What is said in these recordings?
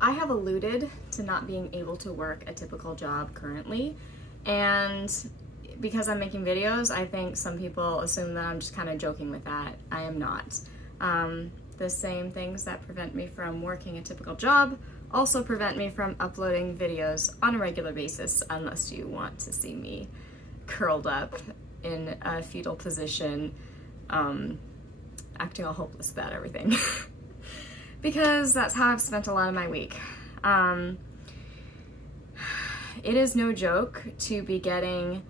I have alluded to not being able to work a typical job currently, and because I'm making videos, I think some people assume that I'm just kind of joking with that. I am not. The same things that prevent me from working a typical job also prevent me from uploading videos on a regular basis, unless you want to see me curled up in a fetal position, acting all hopeless about everything. Because that's how I've spent a lot of my week. It is no joke to be getting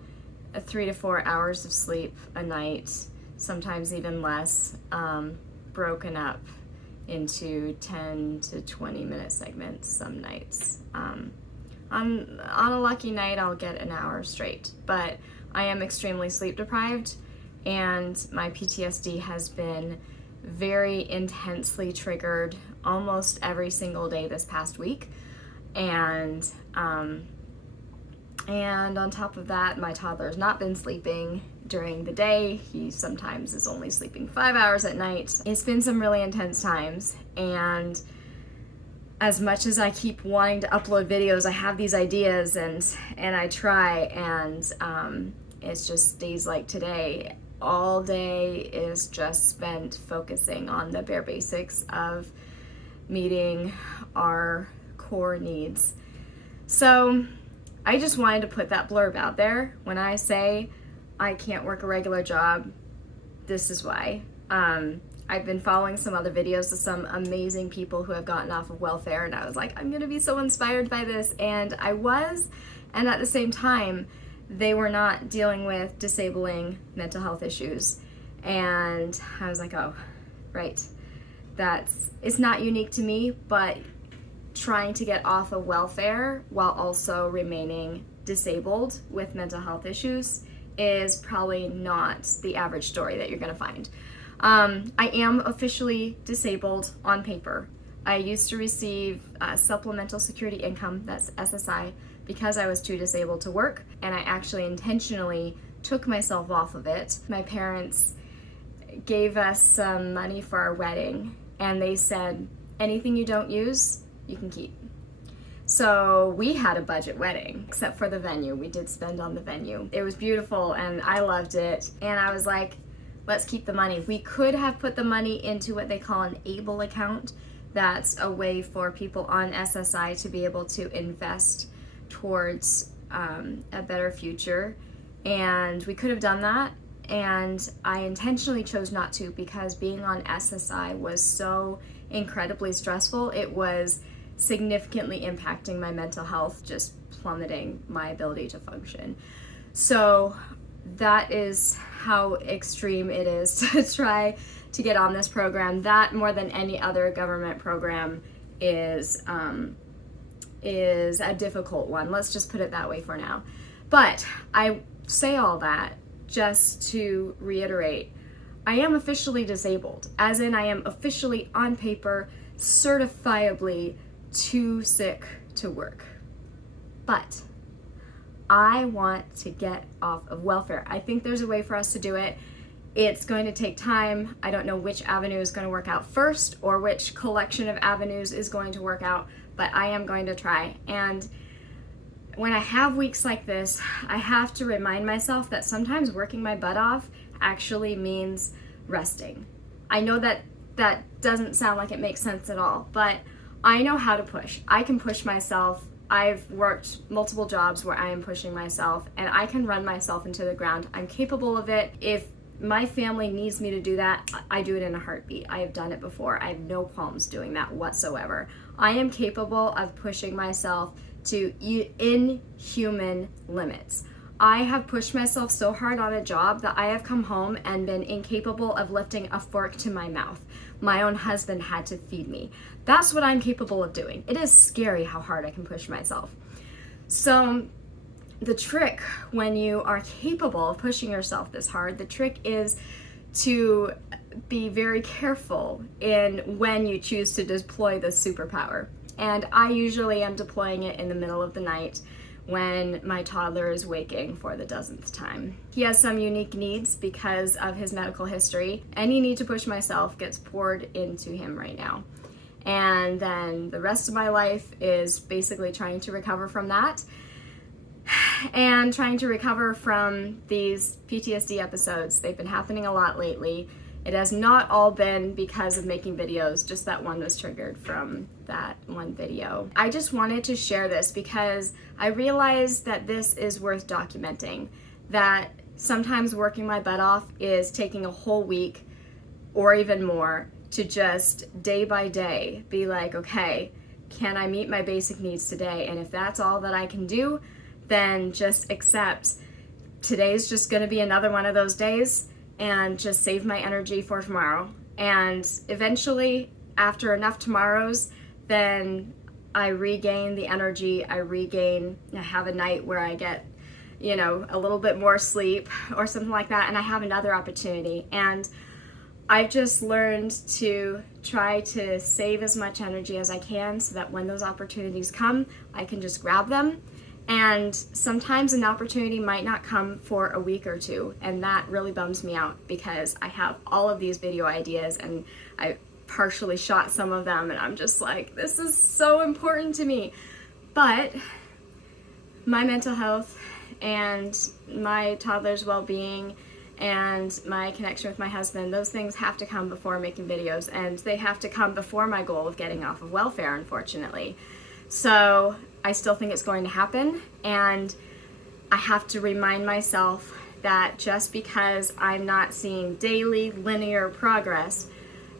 3 to 4 hours of sleep a night, sometimes even less, broken up into 10 to 20 minute segments some nights. On a lucky night, I'll get an hour straight, but I am extremely sleep deprived, and my PTSD has been very intensely triggered almost every single day this past week. And on top of that, my toddler has not been sleeping during the day. He sometimes is only sleeping 5 hours at night. It's been some really intense times, and as much as I keep wanting to upload videos, I have these ideas and I try, and it's just days like today. All day is just spent focusing on the bare basics of meeting our core needs. So I just wanted to put that blurb out there. When I say I can't work a regular job, this is why. I've been following some other videos of some amazing people who have gotten off of welfare, and I was like, I'm gonna be so inspired by this, and I was, and at the same time, they were not dealing with disabling mental health issues. And I was like, oh, right. It's not unique to me, but trying to get off of welfare while also remaining disabled with mental health issues is probably not the average story that you're gonna find. I am officially disabled on paper. I used to receive supplemental security income, that's SSI, because I was too disabled to work, and I actually intentionally took myself off of it. My parents gave us some money for our wedding, and they said, anything you don't use, you can keep. So we had a budget wedding, except for the venue. We did spend on the venue. It was beautiful, and I loved it, and I was like, let's keep the money. We could have put the money into what they call an ABLE account. That's a way for people on SSI to be able to invest towards a better future, and we could have done that, and I intentionally chose not to because being on SSI was so incredibly stressful. It was significantly impacting my mental health, just plummeting my ability to function. So that is how extreme it is to try to get on this program. That, more than any other government program, is a difficult one. Let's just put it that way for now. But I say all that just to reiterate, I am officially disabled, as in I am officially on paper, certifiably too sick to work. But I want to get off of welfare. I think there's a way for us to do it. It's going to take time. I don't know which avenue is going to work out first or which collection of avenues is going to work out, but I am going to try. And when I have weeks like this, I have to remind myself that sometimes working my butt off actually means resting. I know that doesn't sound like it makes sense at all, but I know how to push. I can push myself. I've worked multiple jobs where I am pushing myself, and I can run myself into the ground. I'm capable of it. If my family needs me to do that, I do it in a heartbeat. I have done it before. I have no qualms doing that whatsoever. I am capable of pushing myself to inhuman limits. I have pushed myself so hard on a job that I have come home and been incapable of lifting a fork to my mouth. My own husband had to feed me. That's what I'm capable of doing. It is scary how hard I can push myself. So the trick when you are capable of pushing yourself this hard, the trick is to be very careful in when you choose to deploy this superpower. And I usually am deploying it in the middle of the night when my toddler is waking for the dozenth time. He has some unique needs because of his medical history. Any need to push myself gets poured into him right now. And then the rest of my life is basically trying to recover from that and trying to recover from these PTSD episodes. They've been happening a lot lately. It has not all been because of making videos, just that one was triggered from that one video. I just wanted to share this because I realized that this is worth documenting, that sometimes working my butt off is taking a whole week or even more to just day by day be like, okay, can I meet my basic needs today? And if that's all that I can do, then just accept today's just gonna be another one of those days and just save my energy for tomorrow. And eventually, after enough tomorrows, then I regain the energy, I have a night where I get, a little bit more sleep or something like that, and I have another opportunity. And I've just learned to try to save as much energy as I can so that when those opportunities come, I can just grab them. And sometimes an opportunity might not come for a week or two, and that really bums me out because I have all of these video ideas and I partially shot some of them, and I'm just like, this is so important to me. But my mental health and my toddler's well-being and my connection with my husband, those things have to come before making videos, and they have to come before my goal of getting off of welfare, unfortunately. So I still think it's going to happen, and I have to remind myself that just because I'm not seeing daily linear progress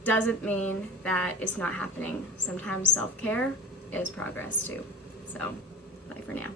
doesn't mean that it's not happening. Sometimes self-care is progress too. So, bye for now.